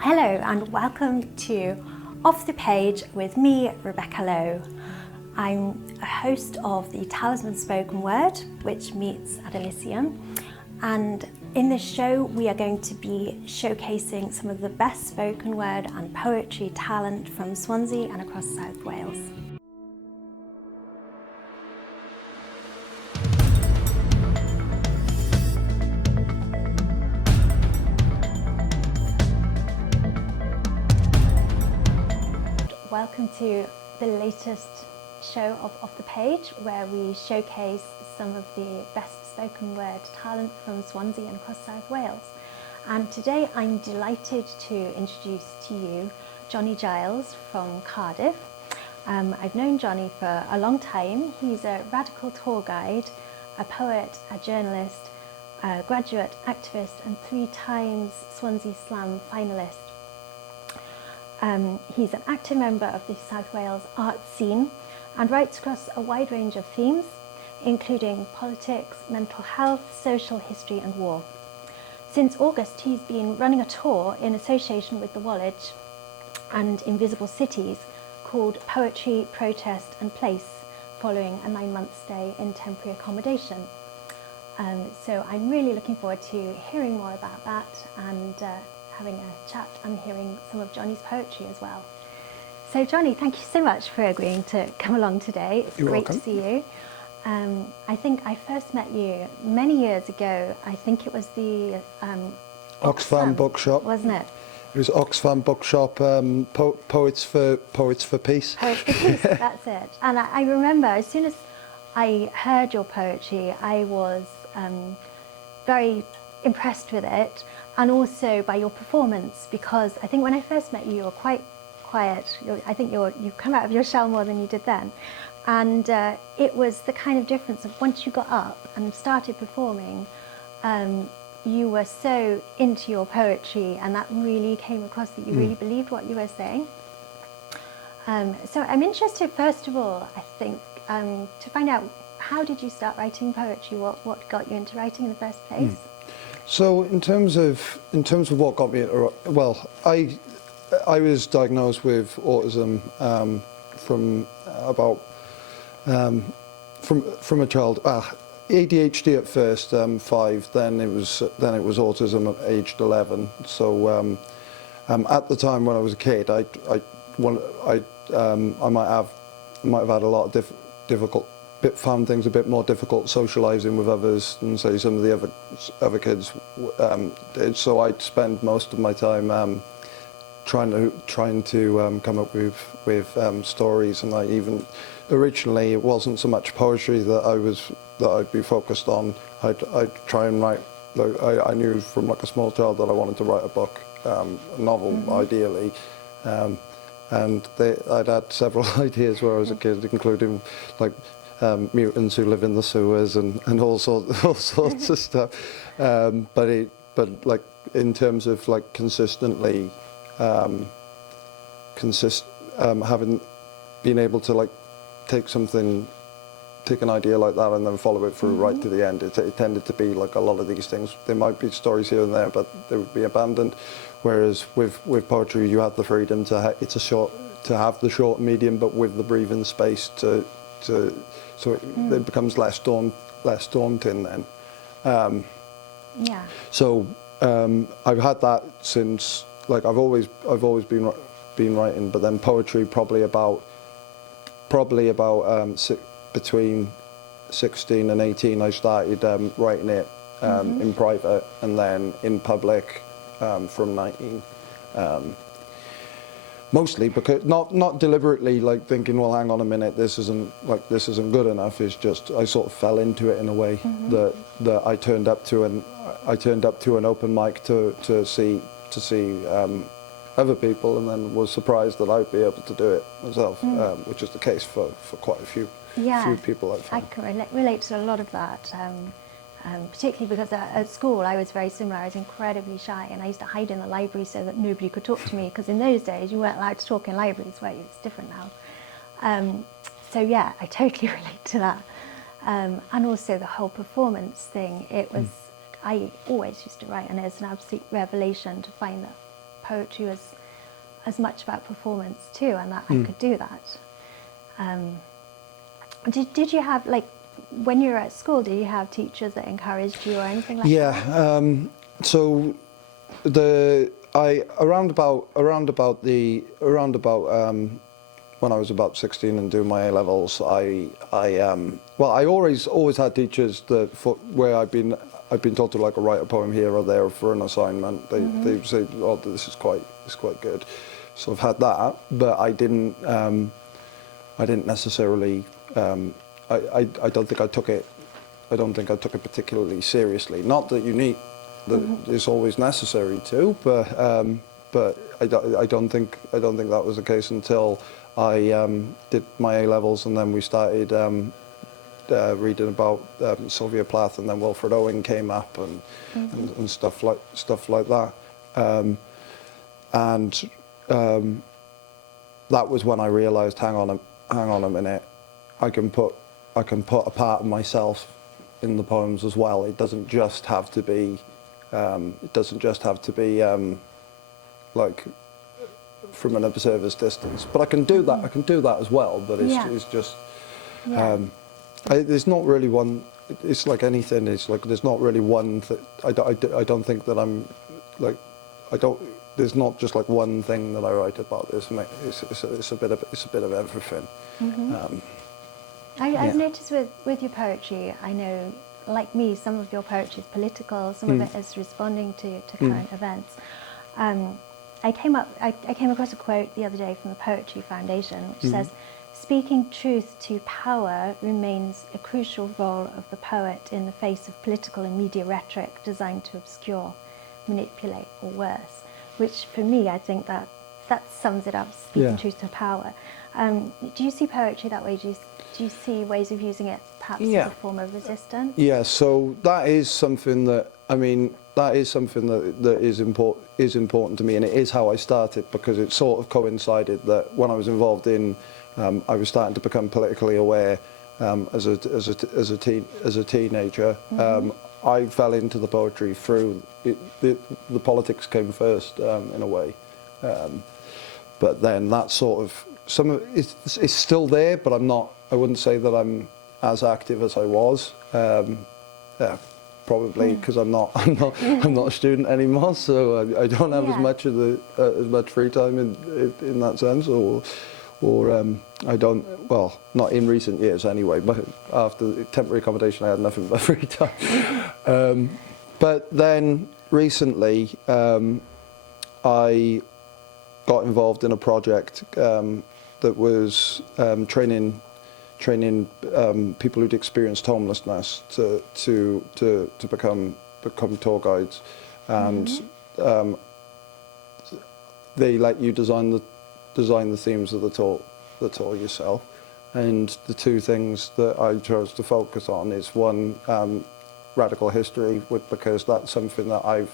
Hello and welcome to Off the Page with me, Rebecca Lowe. I'm a host of the Talisman Spoken Word, which meets at Elysium, and in this show we are going to be showcasing some of the best spoken word and poetry talent from Swansea and across South Wales. Welcome to the latest show of Off the Page, where we showcase some of the best spoken word talent from Swansea and across South Wales. And today I'm delighted to introduce to you Johnny Giles from Cardiff. I've known Johnny for a long time. He's a radical tour guide, a poet, a journalist, a graduate activist and 3 times Swansea Slam finalist. He's an active member of the South Wales art scene and writes across a wide range of themes, including politics, mental health, social history and war. Since August, he's been running a tour in association with the Wallich and Invisible Cities called Poetry, Protest and Place, following a 9-month stay in temporary accommodation. So I'm really looking forward to hearing more about that and having a chat and hearing some of Johnny's poetry as well. So Johnny, thank you so much for agreeing to come along today. It's You're great welcome. to see you. I think I first met you many years ago. I think it was the Oxfam Bookshop, wasn't it? It was Oxfam Bookshop, Poets for Peace. Poets for Peace, that's it. And I remember as soon as I heard your poetry, I was very impressed with it, and also by your performance, because I think when I first met you, you were quite quiet. I think you've come out of your shell more than you did then. And it was the kind of difference of once you got up and started performing, you were so into your poetry, and that really came across that you really believed what you were saying. So I'm interested, first of all, I think, to find out, how did you start writing poetry? What got you into writing in the first place? So in terms of what got me, well, I was diagnosed with autism from a child. ADHD at first, 5. Then it was autism at aged 11. So at the time when I was a kid, I might have had a lot of found things a bit more difficult socialising with others than say some of the other kids did. So I'd spend most of my time trying to come up with stories, and I even originally it wasn't so much poetry that I'd be focused on. I'd try and write. I knew from like a small child that I wanted to write a book, a novel ideally. And I'd had several ideas when I was a kid, including like mutants who live in the sewers and all sorts of stuff. But like in terms of like consistently having been able to like take an idea like that and then follow it through right to the end. It tended to be like a lot of these things. There might be stories here and there, but they would be abandoned. Whereas with poetry, you have the freedom to have the short medium, but with the breathing space so it becomes less daunting then. Yeah. So I've had that since, like I've always been writing, but then poetry probably about between 16 and 18 I started writing it in private, and then in public from 19. Mostly because not deliberately like thinking, well, hang on a minute, this isn't good enough. It's just I sort of fell into it in a way that I turned up to an open mic to see other people, and then was surprised that I'd be able to do it myself, which is the case for quite a few people. I can relate to a lot of that. Particularly because at school I was very similar. I was incredibly shy, and I used to hide in the library so that nobody could talk to me, because in those days you weren't allowed to talk in libraries, where it's different now. So yeah, I totally relate to that. And also the whole performance thing, it was, I always used to write, and it's an absolute revelation to find that poetry was as much about performance too, and that I could do that. Did you have, like, when you were at school, did you have teachers that encouraged you or anything like that? Yeah. So when I was about 16 and doing my A levels, I always had teachers that where I'd been told to, like, write a poem here or there for an assignment. They say, "Oh, this is quite good." So I've had that, but I didn't necessarily. I don't think I took it particularly seriously. Not that you need that it's always necessary to, but I don't think that was the case until I did my A levels, and then we started reading about Sylvia Plath, and then Wilfred Owen came up, and stuff like that, and that was when I realised, hang on a minute, I can put a part of myself in the poems as well. It doesn't just have to be like from an observer's distance, but I can do that. I can do that as well. But it's just there's not really one. It's like anything. It's like there's not really one. I don't think that I'm like There's not just like one thing that I write about. It's a bit of everything. I've noticed with your poetry, I know, like me, some of your poetry is political, some of it is responding to current events. I came across a quote the other day from the Poetry Foundation, which says, "Speaking truth to power remains a crucial role of the poet in the face of political and media rhetoric designed to obscure, manipulate, or worse." Which, for me, I think that sums it up, speaking truth to power. Do you see poetry that way? Do you see ways of using it perhaps as a form of resistance? Yeah, so that is something that, that is important to me, and it is how I started, because it sort of coincided that when I was involved in, I was starting to become politically aware as a teenager. I fell into the poetry through the politics came first in a way, but then that sort of it's still there, but I wouldn't say that I'm as active as I was. Probably because I'm not a student anymore, so I don't have as much free time in that sense, or I don't, well, not in recent years anyway, but after temporary accommodation I had nothing but free time. But then recently I got involved in a project that was training people who'd experienced homelessness to become tour guides, and they let you design the themes of the tour yourself. And the two things that I chose to focus on is one, radical history, because that's something that I've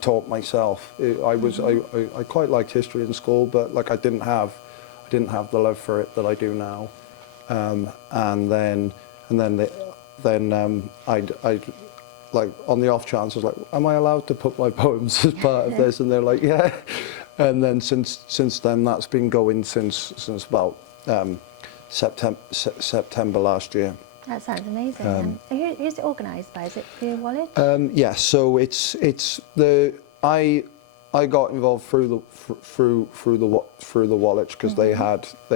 taught myself. I quite liked history in school, but like I didn't have the love for it that I do now. And then I'd like, on the off chance, I was like, am I allowed to put my poems as part of this? And they're like, yeah. And then since then, that's been going since about September last year. That sounds amazing. And who's it organised by? Is it through Wallich? Yeah, so I got involved through the Wallich, because they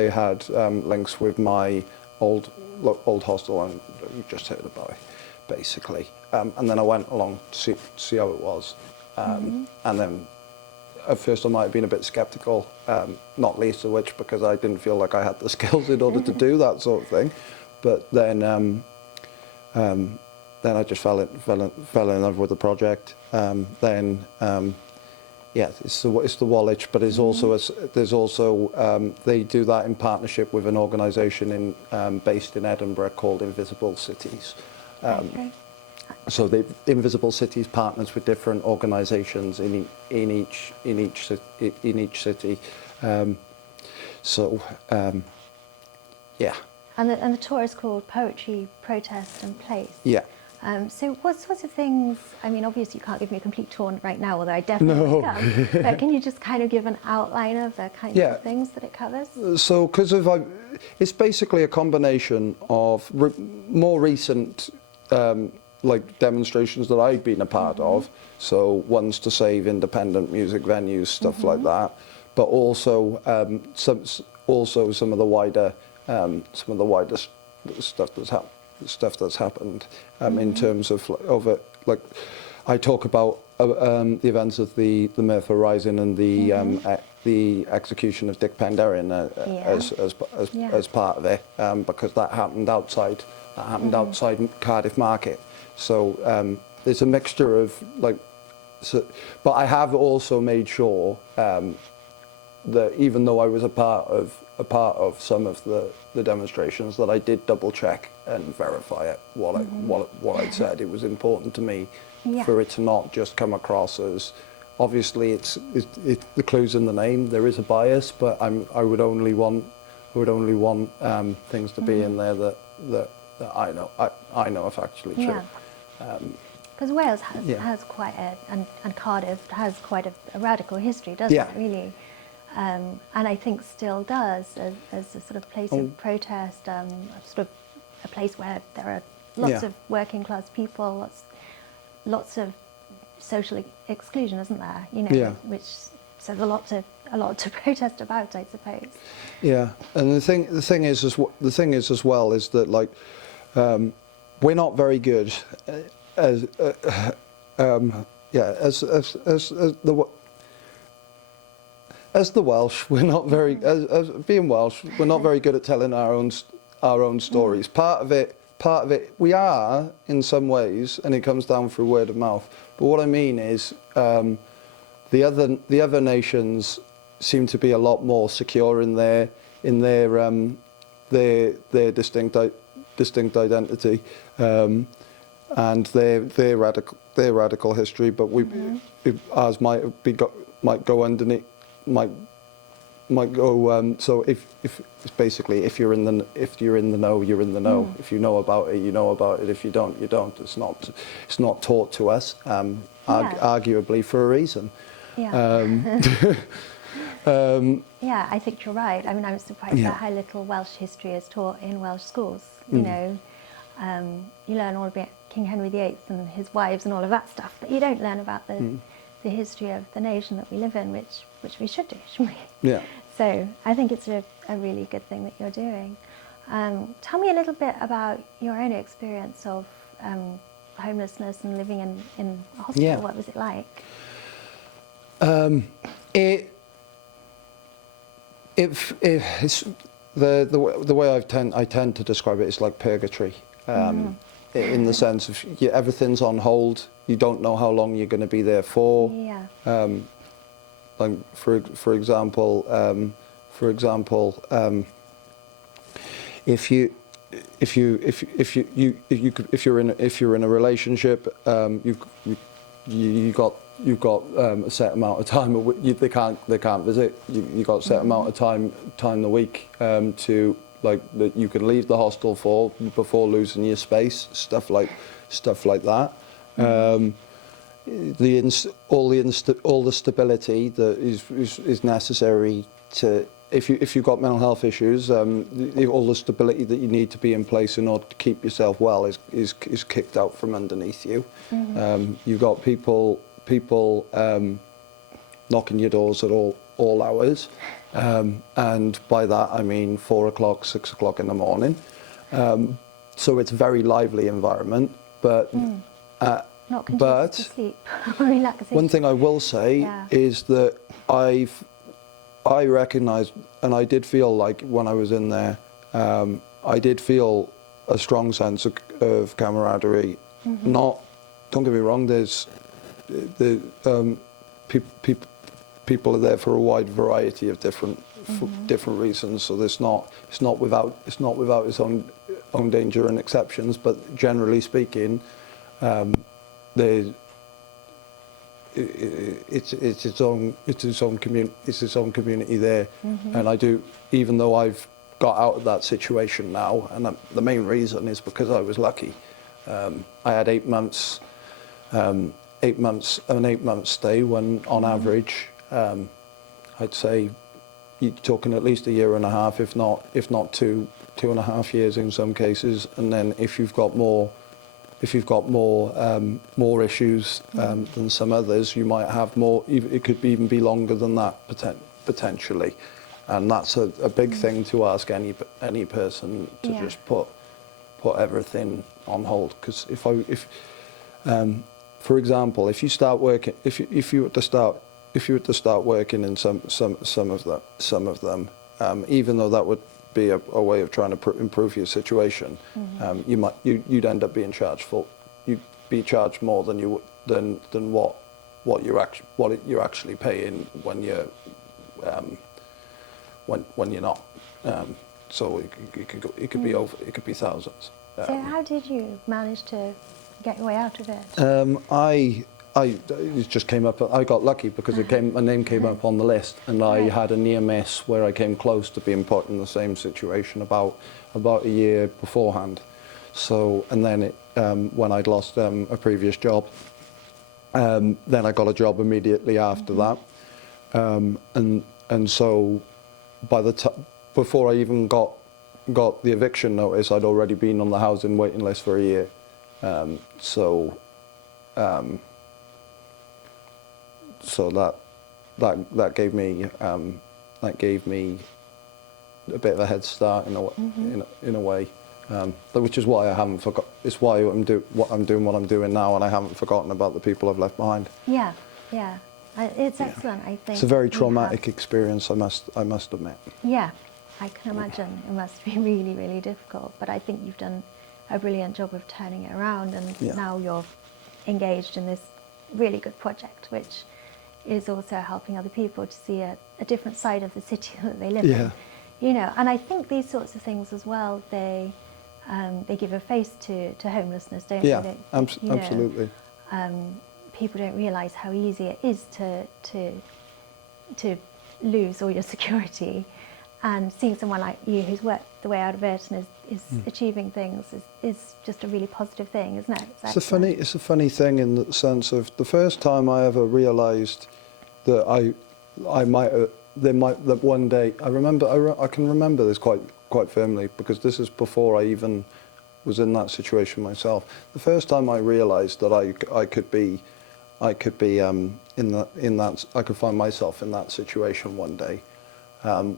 had links with my old hostel, and you just heard about it, basically. And then I went along to see how it was, and then at first I might have been a bit sceptical, not least of which because I didn't feel like I had the skills in order to do that sort of thing. But then I just fell in love with the project. Yeah, it's the Wallich, but it's also there's also they do that in partnership with an organisation based in Edinburgh called Invisible Cities. So the Invisible Cities partners with different organisations in each city. Yeah. And the tour is called Poetry, Protest and Place. Yeah. So what sorts of things, I mean, obviously you can't give me a complete tour right now, although I definitely will come, but can you just kind of give an outline of the kinds of things that it covers? So, it's basically a combination of more recent like demonstrations that I've been a part of, so ones to save independent music venues, stuff like that, but also some of the wider stuff that's happened in terms of it. Like I talk about the events of the Merthyr Rising and the execution of Dick Penderyn as part of it, because that happened outside Cardiff Market. So there's a mixture of but I have also made sure that even though I was a part of some of the demonstrations, that I did double check and verify it what I'd said. It was important to me for it to not just come across as, obviously it's the clue's in the name. There is a bias, but I would only want things to be in there that I know are factually true. Because Wales has quite and Cardiff has quite a radical history, doesn't it, really? And I think still does as a sort of place of protest, sort of a place where there are lots of working class people, lots of social exclusion, isn't there? You know, which so there's a lot to protest about, I suppose. Yeah, and the thing is as well is that like we're not very good as the Welsh. We're not very as being Welsh. We're not very good at telling our own stories. Part of it we are in some ways, and it comes down through word of mouth. But what I mean is the other nations seem to be a lot more secure in their distinct identity and their radical history. But ours might go underneath. Might go. So if it's basically if you're in the know, you're in the know. If you know about it, you know about it. If you don't, you don't. It's not taught to us, arguably for a reason. Yeah, I think you're right. I mean, I'm surprised at how little Welsh history is taught in Welsh schools. You know, you learn all about King Henry VIII and his wives and all of that stuff, but you don't learn about the history of the nation that we live in, which we should do, shouldn't we? Yeah. So I think it's a really good thing that you're doing. Tell me a little bit about your own experience of homelessness and living in a hospital. Yeah. What was it like? It's the way I tend to describe it is like purgatory, in the sense of everything's on hold. You don't know how long you're going to be there for. Yeah. Like for example, if you're in a relationship, you've got a set amount of time. They can't visit. You got a set amount of time the week to that you can leave the hostel for before losing your space. Stuff like that. All the stability that is necessary to if you've got mental health issues, all the stability that you need to be in place in order to keep yourself well is kicked out from underneath you. You've got people knocking your doors at all hours, and by that I mean 4 o'clock, 6 o'clock in the morning. So it's a very lively environment, but not conducive to sleep or relaxation. One thing I will say is that I recognised, and I did feel like when I was in there, I did feel a strong sense of camaraderie. Don't get me wrong. There's people are there for a wide variety of different reasons. So it's not without its own danger and exceptions. But generally speaking, it's its own community there. And I do, even though I've got out of that situation now, and the main reason is because I was lucky. I had 8 months, an 8-month stay when, on average, I'd say you're talking at least a year and a half, if not 2.5 years in some cases. And then if you've got more issues than some others, you might have more. It could even be longer than that potentially, and that's a big thing to ask any person to just put everything on hold. Because for example, if you start working, if you were to start working in some of them, even though that would be a way of trying to improve your situation, you'd end up being charged you'd be charged more than what you're actually paying when you're not. So it could be over. It could be thousands. So how did you manage to get your way out of it? It just came up. I got lucky because my name came up on the list, and I had a near miss where I came close to being put in the same situation about a year beforehand. So, and then when I'd lost a previous job, then I got a job immediately after that, and so before I even got the eviction notice, I'd already been on the housing waiting list for a year. So that gave me a bit of a head start in a way, which is why I haven't forgot. It's why I'm doing what I'm doing now, and I haven't forgotten about the people I've left behind. Yeah, yeah, it's excellent. I think it's a very traumatic experience. I must admit. Yeah, I can imagine it must be really, really difficult. But I think you've done a brilliant job of turning it around, and now you're engaged in this really good project, which is also helping other people to see a different side of the city that they live in. You know, and I think these sorts of things as well, they give a face to homelessness, don't they? Yeah, absolutely. People don't realise how easy it is to lose all your security, and seeing someone like you who's worked the way out of it and is achieving things is just a really positive thing, isn't it? It's a funny thing in the sense of the first time I ever realised that that one day, I can remember this quite firmly, because this is before I even was in that situation myself. The first time I realised that I could find myself in that situation one day,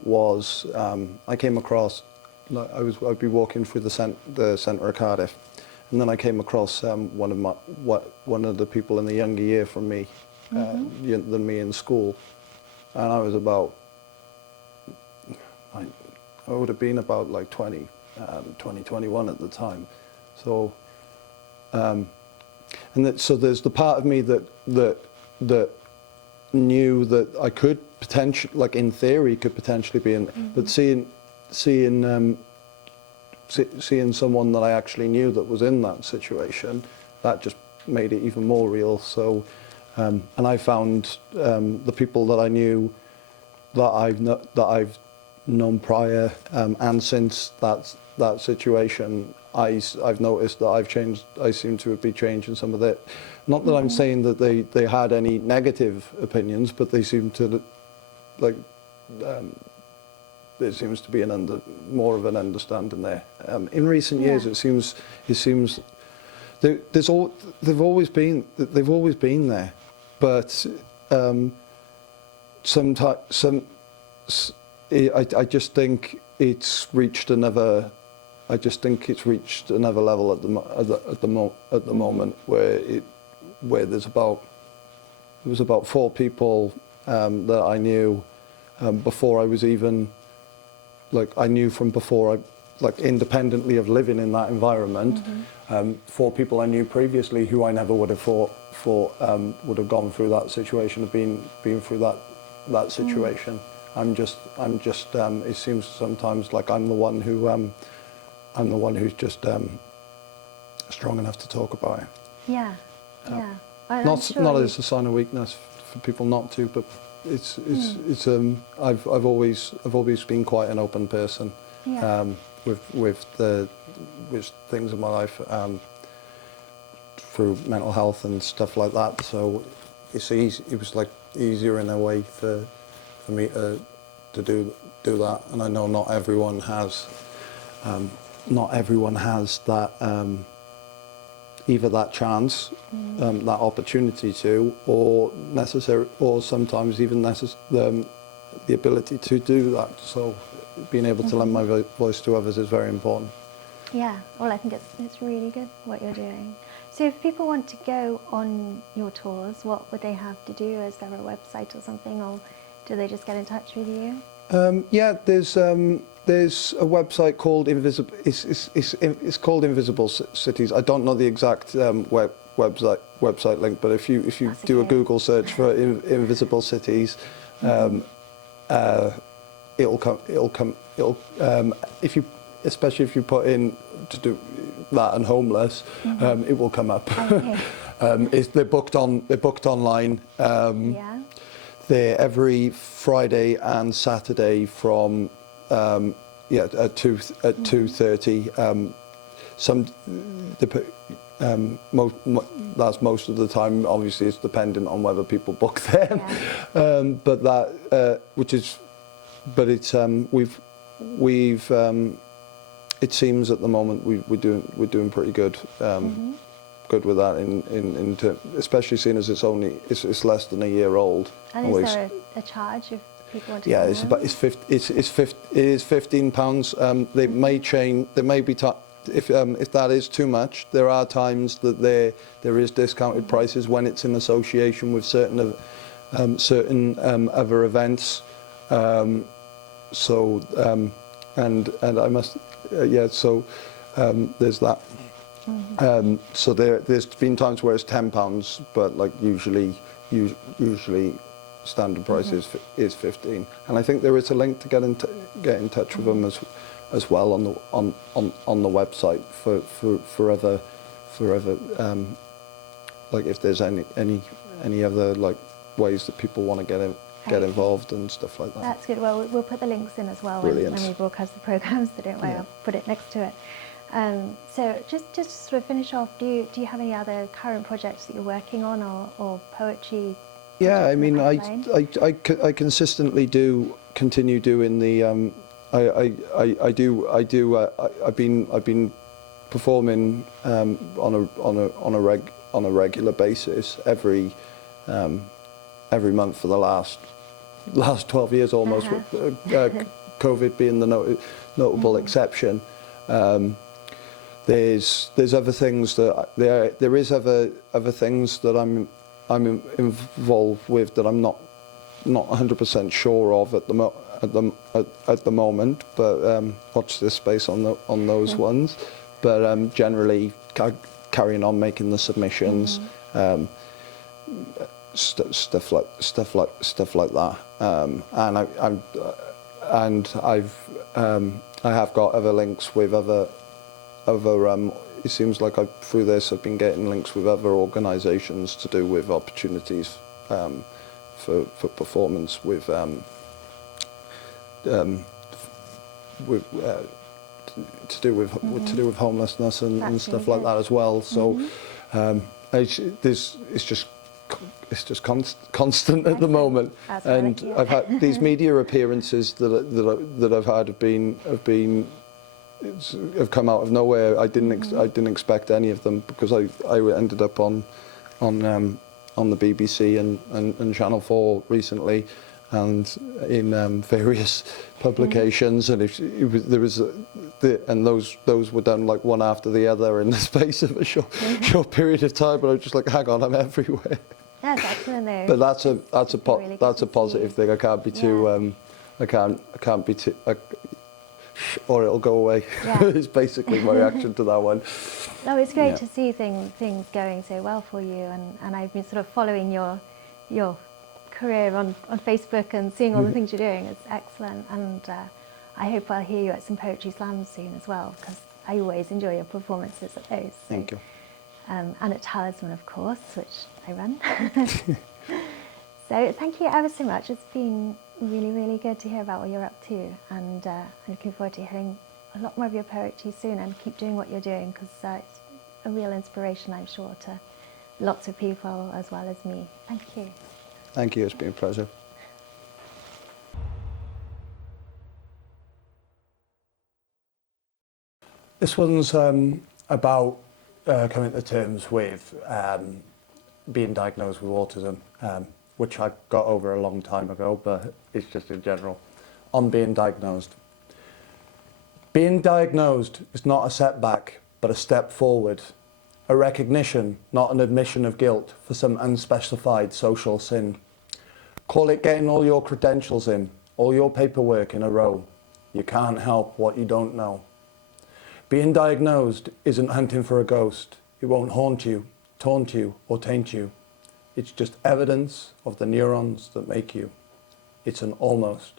was I came across. I'd be walking through the centre of Cardiff, and then I came across one of the people in the younger year from me, than me in school, and I was about. I would have been about like 20, 21 at the time. So, so there's the part of me that knew that I could potentially, like in theory, could potentially be in, but seeing someone that I actually knew that was in that situation, that just made it even more real. So, and I found the people that I knew that I've known prior, and since that situation, I've noticed that I've changed. I seem to be changing some of it. Not that I'm saying that they had any negative opinions, but they seem to, like, there seems to be more of an understanding there. In recent years, it seems they've always been there, but I just think it's reached another. I just think it's reached another level at the moment where there was about 4 people that I knew before I was even, like, I knew from before independently of living in that environment. 4 people I knew previously who I never would have thought would have gone through that situation, of being through that situation. I'm just. It seems sometimes like I'm the one who's just strong enough to talk about it. Yeah. Not as a sign of weakness for people not to, but it's. I've always been quite an open person with things in my life. through mental health and stuff like that. So it's easy. It was like easier in a way for me to do that. And I know not everyone has that either that chance, that opportunity to, or sometimes even the ability to do that. So being able to lend my voice to others is very important. Yeah, well, I think it's really good what you're doing. So if people want to go on your tours, what would they have to do? Is there a website or something, or do they just get in touch with you? Yeah, there's a website called It's called Invisible Cities. I don't know the exact website link, but if you do a Google search for Invisible Cities, it'll come. Especially if you put in to do that and homeless, it will come up. Okay. They're booked online. Yeah. They're every Friday and Saturday from at 2:30. That's most of the time. Obviously, it's dependent on whether people book them. Yeah. It seems at the moment we're doing pretty good. Good with that, especially seeing as it's less than a year old. And is there a charge if people want to? Yeah, it is £15. They may change. There may be if that is too much. There are times that there is discounted prices when it's in association with certain other events. And I must there's that. So there's been times where it's £10, but like usually standard price is 15. And I think there is a link to get in touch with them as well on the website for other like if there's any other like ways that people want to get involved and stuff like that. That's good. Well, we'll put the links in as well when we broadcast the programmes, so don't worry, I'll put it next to it. So just to sort of finish off, do you have any other current projects that you're working on or poetry? Yeah, I mean, I consistently continue doing the I've been performing on a regular basis every month for the last 12 years almost, with COVID being the notable exception. There's other things that there is other things that I'm involved with that I'm not 100% sure of at the moment, but watch this space on those ones. But generally carrying on making the submissions, stuff like that. I have got other links with other. It seems like through this I've been getting links with other organisations to do with opportunities for performance with to do with homelessness and stuff like that as well. So it's just constant at the moment. And I've had these media appearances that I've had have come out of nowhere. I didn't expect any of them, because I ended up on the BBC and Channel 4 recently, and in various publications, and those were done like one after the other in the space of a short period of time. But I was just like, hang on, I'm everywhere. That's excellent though. But that's a positive thing. I can't be too I can't be too or it'll go away. Is basically my reaction to that one. No, it's great to see things going so well for you, and I've been sort of following your career on Facebook and seeing all the things you're doing. It's excellent, and I hope I'll hear you at some poetry slams soon as well, because I always enjoy your performances at those. So, thank you. And at Talisman, of course, which I run. So thank you ever so much. It's been really, really good to hear about what you're up to, and I'm looking forward to hearing a lot more of your poetry soon, and keep doing what you're doing, because a real inspiration, I'm sure, to lots of people as well as me. Thank you. Thank you, it's been a pleasure. This one's about coming to terms with being diagnosed with autism, which I got over a long time ago, but it's just in general. On being diagnosed. Being diagnosed is not a setback, but a step forward. A recognition, not an admission of guilt for some unspecified social sin. Call it getting all your credentials in, all your paperwork in a row. You can't help what you don't know. Being diagnosed isn't hunting for a ghost. It won't haunt you, taunt you, or taint you. It's just evidence of the neurons that make you. It's an almost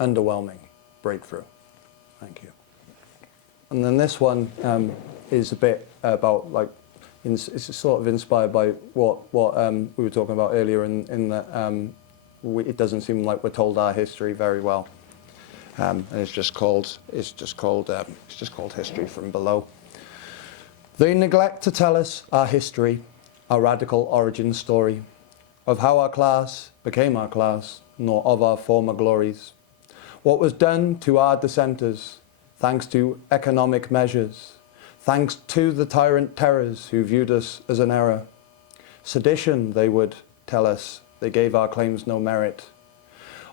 underwhelming breakthrough. Thank you. And then this one is a bit about, like, it's sort of inspired by what we were talking about earlier in that it doesn't seem like we're told our history very well. And it's just called History from Below. They neglect to tell us our history, our radical origin story, of how our class became our class, nor of our former glories. What was done to our dissenters, thanks to economic measures, thanks to the tyrant terrors who viewed us as an error. Sedition, they would tell us, they gave our claims no merit.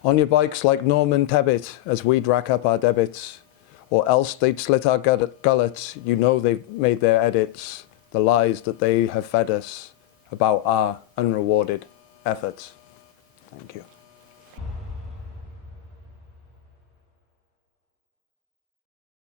On your bikes like Norman Tebbit as we'd rack up our debits, or else they'd slit our gullets, you know they've made their edits, the lies that they have fed us about our unrewarded efforts. Thank you.